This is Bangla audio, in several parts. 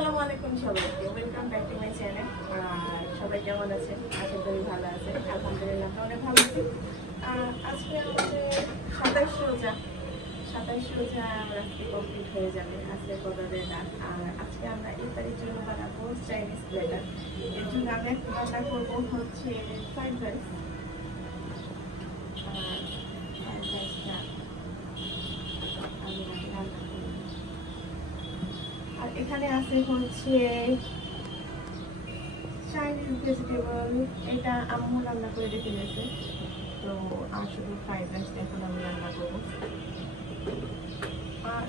আসসালামু আলাইকুম সবাইকে, welcome back to my channel. আর সবাই কেমন আছেন? আশা করি ভালো আছেন। আলহামদুলিল্লাহ আমরা অনেক ভালো আছি। আজকে আমাদের 27 রোজা রাত্রি কমপ্লিট হয়ে যাবে আজকে কদরের রাত। আর আজকে আমরা ইফতারের জন্য বানাবো চাইনিজ প্লেটার। এর জন্য আমি একটা রান্না করবো হচ্ছে ফ্রাইড রাইস। ফ্রাইড রাইসটা আমি রান্না করবো। আর এখানে আছে হচ্ছে চাইনিজ ভেজিটেবল, এটা আম্মু রান্না করে রেখে দিয়েছে। তো আর শুধু ফ্রাইড রাইসটা এখন আমি রান্না করবো। আর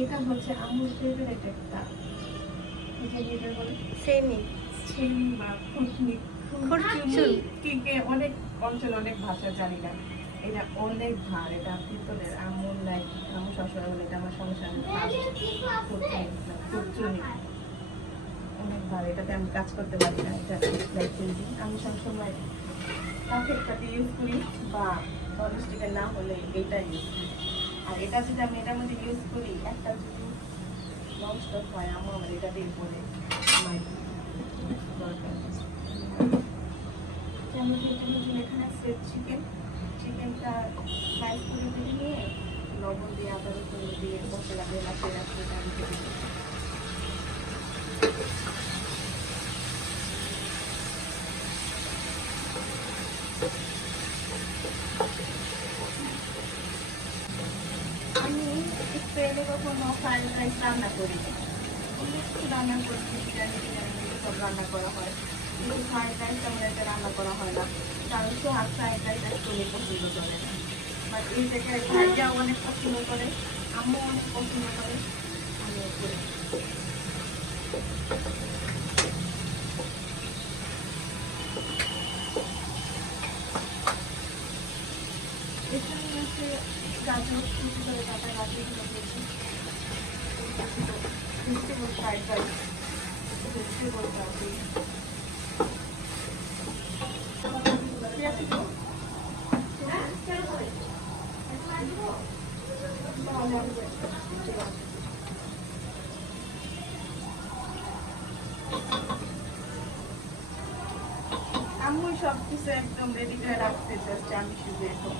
এটা হচ্ছে আম্মুর ফেভারিট একটা সেমি বা খুরচুনি, অনেক অঞ্চল অনেক ভাষা জানি না। এটা অনেক ভার, এটা পিতলের। আম্মুর নাই, আম্মু সবসময় বলে এটা আমার সংসারের খুরচুনি অনেক ভার, এটাতে আমি কাজ করতে পারি না। এটা আমি সবসময় কাঠের পাতি ইউজ করি বা ননস্টিকের না হলে এইটা ইউজ করি। আর এটা যদি আমি এটার মধ্যে ইউজ করি, একটা যদি নষ্ট হয় আম্মু আমার এটা দিয়ে বলে আমার দরকার। এখানে চিকেনটা স্লাইস করে দিয়ে নিয়ে লবণ দিয়ে আদা রসুন দিয়ে মশলা দিয়ে রাখতে রাখতে আমি দিয়ে দিই। আমি ট্রেনে কখনো ফ্রাইড রাইস রান্না করি, অনেক কিছু রান্না করছি, বিরিয়ানি সব রান্না করা হয়, কিন্তু ফ্রাইড রাইস আমার একটা রান্না করা হয় না। কারণ তো আর ফ্রাইড রাইস একদমই পছন্দ করে না। বাট এই জায়গায় ভাইয়াও অনেক পছন্দ করে, আম্মু অনেক পছন্দ করে, আমিও করি। এখানে হচ্ছে গাজর কুচি করে কাটা গাজরগুলো দিয়েছি। ভেজিটেবল ফ্রাইড রাইস, ভেজিটেবলটা দিই। আম্মু সবকিছু একদম রেডি করে রাখতে চাচ্ছে, আমি শুধু এখন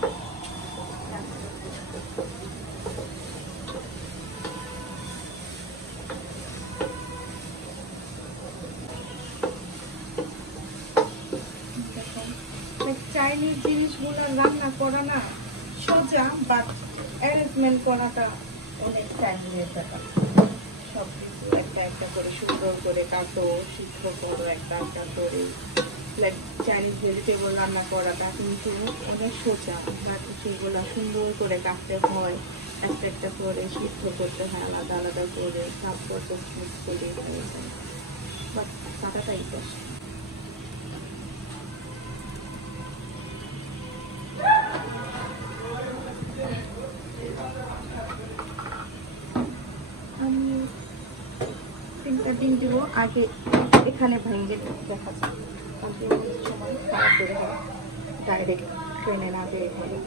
চাইনিজ জিনিসগুলো রান্না করা না সোজা, বাট অ্যারেঞ্জমেন্ট করাটা অনেক টাইম নিয়ে থাকা। সব কিছু একটা একটা করে সুন্দর করে কাটো, সিদ্ধ করো একটা একটা করে। লাইক চাইনিজ ভেজিটেবল রান্না করাটা কিন্তু অনেক সোজা, বাট সেগুলো সুন্দর করে কাটতে হয়, একটা একটা করে সিদ্ধ করতে হয় আলাদা আলাদা করে, তারপর তো মিক্স করে হয়ে যায়। বাট কাটাটাই কষ্ট। আমি 3টা ডিম দিব, আগে এখানে ভেঙে দেখা যায়, সময় খারাপ করে হবে, ডাইরেক্ট ট্রেনে না বের হবে।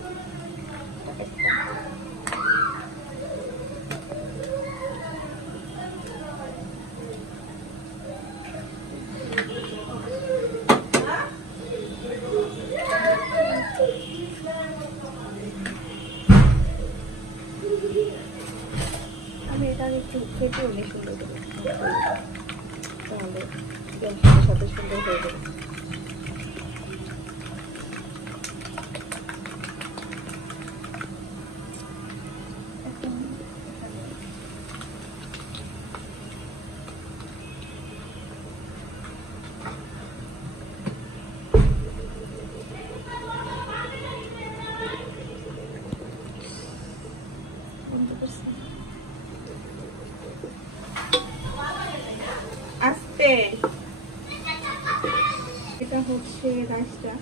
আমি এটা একটু খেতে অনেক সুন্দর করে, তাহলে সাথে সুন্দর হয়ে যাবে। এটা হচ্ছে রাইসটা,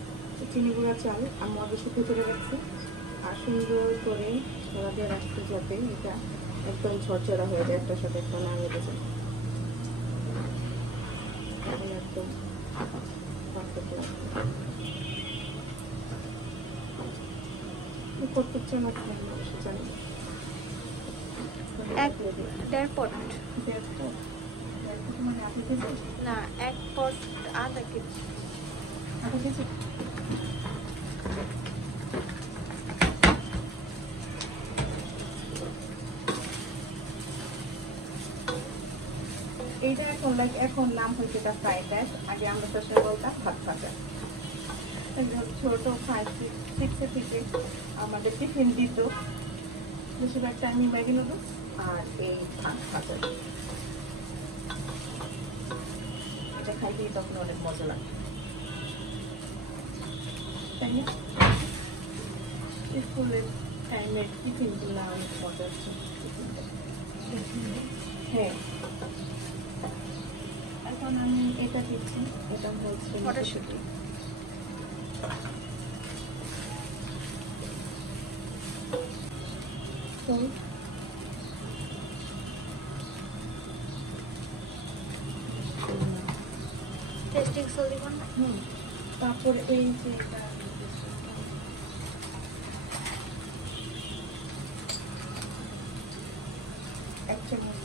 চিনি গুঁড়া চাল আমি আগে শুকিয়ে চলে গেছে। আর সুন্দর করে ছড়া দিয়ে রাখতে যাতে এটা একদম ঝরঝরা হয়ে যায়, একটার সাথে একটা না মেরে যায়, একদম পারফেক্ট লাগবে। কত চামচ জানি, 1.5 পট। আধা কেজি না, এক পট আধা কেজি। আধা কেজি এইটা এখন নাম হয়েছে এটা ফ্রাইড রাইস। আগে আমরা তো আসলে বলতাম ভাত ভাজা। ছোট 5-6 থেকে আমাদের টিফিন দিত বেশিরভাগ টাইমই ম্যাগি নুডলস আর এই ভাত ভাজা। এটা খাইতে তখন অনেক মজা লাগে, তাই না? স্কুলের টাইমের টিফিনগুলো অনেক মজা আছে। হ্যাঁ, এখন আমি এটা দিচ্ছি, এটা হচ্ছে মটরশুঁটি। টেস্টিং সল দিব না? তারপরে এই যে এক চামচ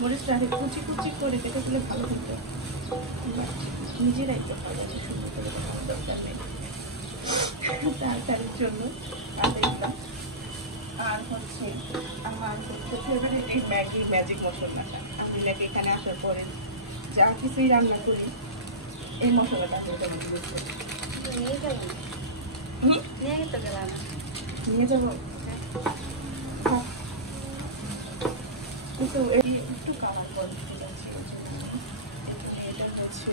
মরিচটা কুচি কুচি করে দেখে দিলে ভালো হতো, নিজেরাই সুন্দর করে দরকার নেই তার জন্য আদাইটা। আর হচ্ছে আমার হচ্ছে ফেভারিট এই ম্যাগি ম্যাজিক মশলাটা। আপনি নাকি এখানে আসার পরে যা কিছুই রান্না করি এই মশলাটা আপনি এটা মধ্যে দিচ্ছেন। নিয়ে যাবো, নিয়ে যেতে গেলাম না, নিয়ে যাবো। কিন্তু এই একটু কামার করে এটা হচ্ছে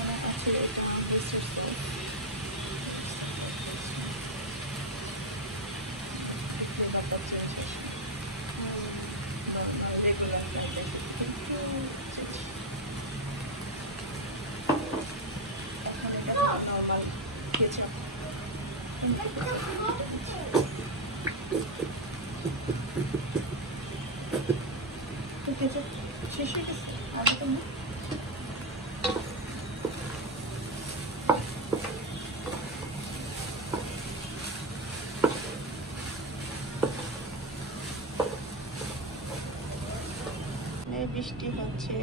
আমার কাছে নর্মাল কেচাপ শেষ হয়ে গেছে আর তো না। বৃষ্টি হচ্ছে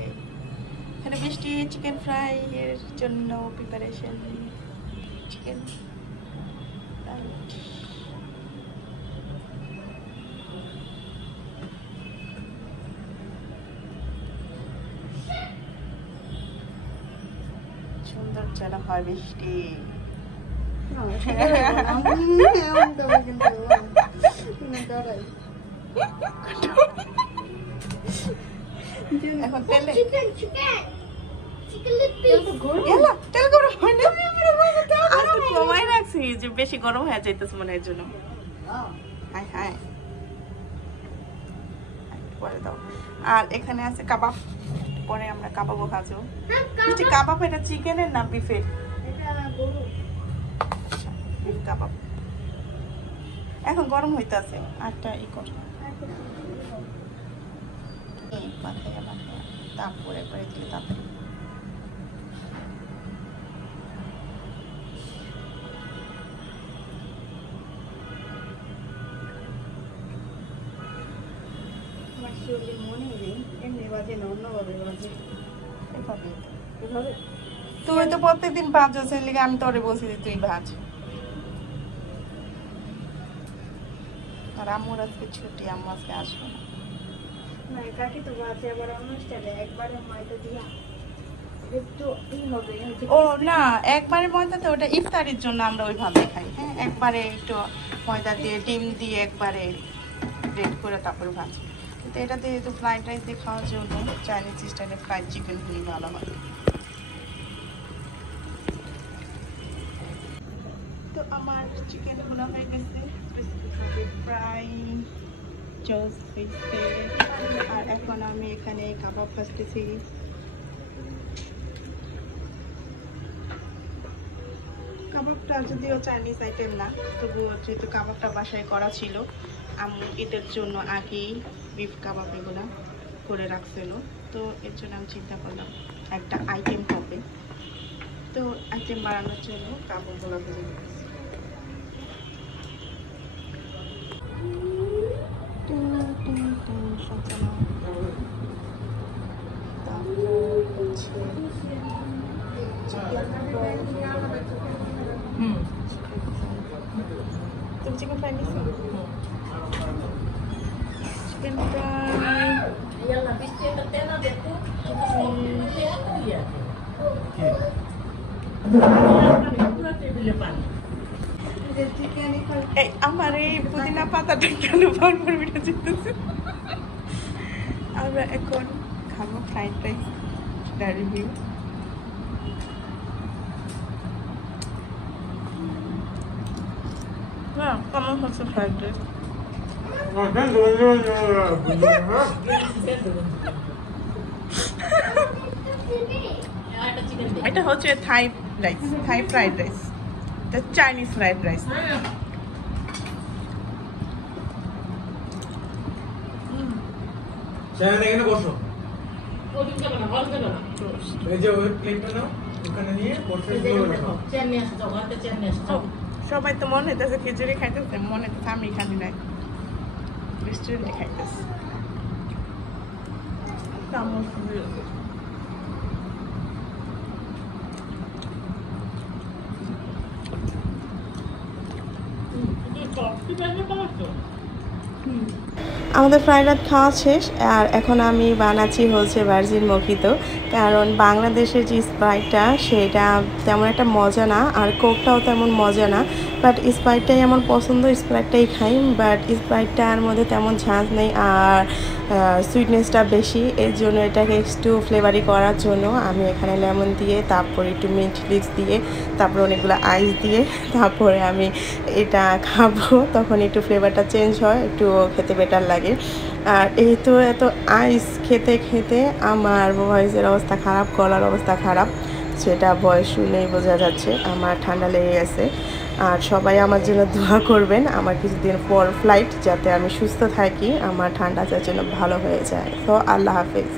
এখানে, বৃষ্টি চিকেন ফ্রাই এর জন্য প্রিপারেশন। চিকেন সুন্দর যেন হয় বৃষ্টি। এখন তেল কমাই রাখছি যে বেশি গরম হয়ে যাইতেছে মনে, এর জন্য। পরে দাও। আর এখানে আছে কাবাব, পরে আমরা কাবাবও ভাজবো। কাবাব এটা চিকেনের না বিফের? বিফ কাবাব এখন গরম হইতেছে। আরটা ই কর মাথায় মাথায়, তারপরে পরে দিলে তাড়াতাড়ি। মনে নেই এমনি বাজে না, অন্যভাবে বাজে। তুই তো প্রত্যেকদিন ভাজ আছে, আমি তোরে বলছি যে তুই ভাজ। আর আম্মুর আজকে ছুটি, আম্মু আজকে আসবে না। কাকি তো ভাজে আবার অনুষ্ঠানে একবারে ময়দা দিয়া। ও না, একবারে ময়দা তো ওটা ইফতারির জন্য আমরা ওইভাবে খাই। হ্যাঁ, একবারে একটু ময়দা দিয়ে ডিম দিয়ে একবারে রেড করে তারপরে ভাজি। কিন্তু এটা দিয়ে তো ফ্রাইড রাইস দিয়ে খাওয়ার জন্য চাইনিজ স্টাইলে ফ্রাইড চিকেন খুবই ভালো হয়। তো আমার চিকেন গুলো হয়ে গেছে ফ্রাই জোস হয়েছে। আর এখন আমি এখানে কাবাব ভাজতেছি। কাবাবটা যদিও চাইনিজ আইটেম না, তবুও যেহেতু কাবাবটা বাসায় করা ছিল, আম্মু ঈদের জন্য আগেই বিফ কাবাব এগুলো করে রাখছিল, তো এর জন্য আমি চিন্তা করলাম একটা আইটেম হবে, তো আইটেম বাড়ানোর জন্য কাবাবগুলো ভেজে নিয়েছি। তুমি চিকেন ফ্রাই নিয়েছো? চিকেন ফ্রাই আমার এই পুদিনা পাতাটা কেন বারবার ভিডিও যেতেছে। আমরা এখন খাবো ফ্রাইড রাইস, সেটা রিভিউ। হ্যাঁ, কেমন হচ্ছে ফ্রাইড রাইস? এটা হচ্ছে Thai rice, Thai fried rice, Chinese fried rice. সবাই তো মনে হইতেছে খিচুড়ি খাইতেছে, মনে হইতেছে আমি খালি নাই, রেস্টুরেন্টে খাইতেছে। আমাদের ফ্রাইড রাইস খাওয়া শেষ, আর এখন আমি বানাচ্ছি হচ্ছে ভার্জিন মখিতো, কারণ বাংলাদেশের যে স্প্রাইটটা সেটা তেমন একটা মজা না, আর কোকটাও তেমন মজা না, বাট স্প্রাইটটাই আমার পছন্দ, স্প্রাইটটাই খাই। বাট স্প্রাইটটার মধ্যে তেমন ঝাঁজ নেই আর সুইটনেসটা বেশি, এর জন্য এটাকে একটু ফ্লেভারি করার জন্য আমি এখানে লেমন দিয়ে, তারপর একটু মিন্ট লিক্স দিয়ে, তারপর অনেকগুলো আইস দিয়ে তারপরে আমি এটা খাবো, তখন একটু ফ্লেভারটা চেঞ্জ হয়, একটু খেতে বেটার লাগে। আর এই তো এত আইস খেতে খেতে আমার ভয়েসের অবস্থা খারাপ, গলার অবস্থা খারাপ, সেটা ভয়েস শুনেই বোঝা যাচ্ছে আমার ঠান্ডা লেগে গেছে। আর সবাই আমার জন্য দোয়া করবেন, আমার কিছুদিন পর ফ্লাইট, যাতে আমি সুস্থ থাকি, আমার ঠান্ডাটা যেন ভালো হয়ে যায়। তো আল্লাহ হাফেজ।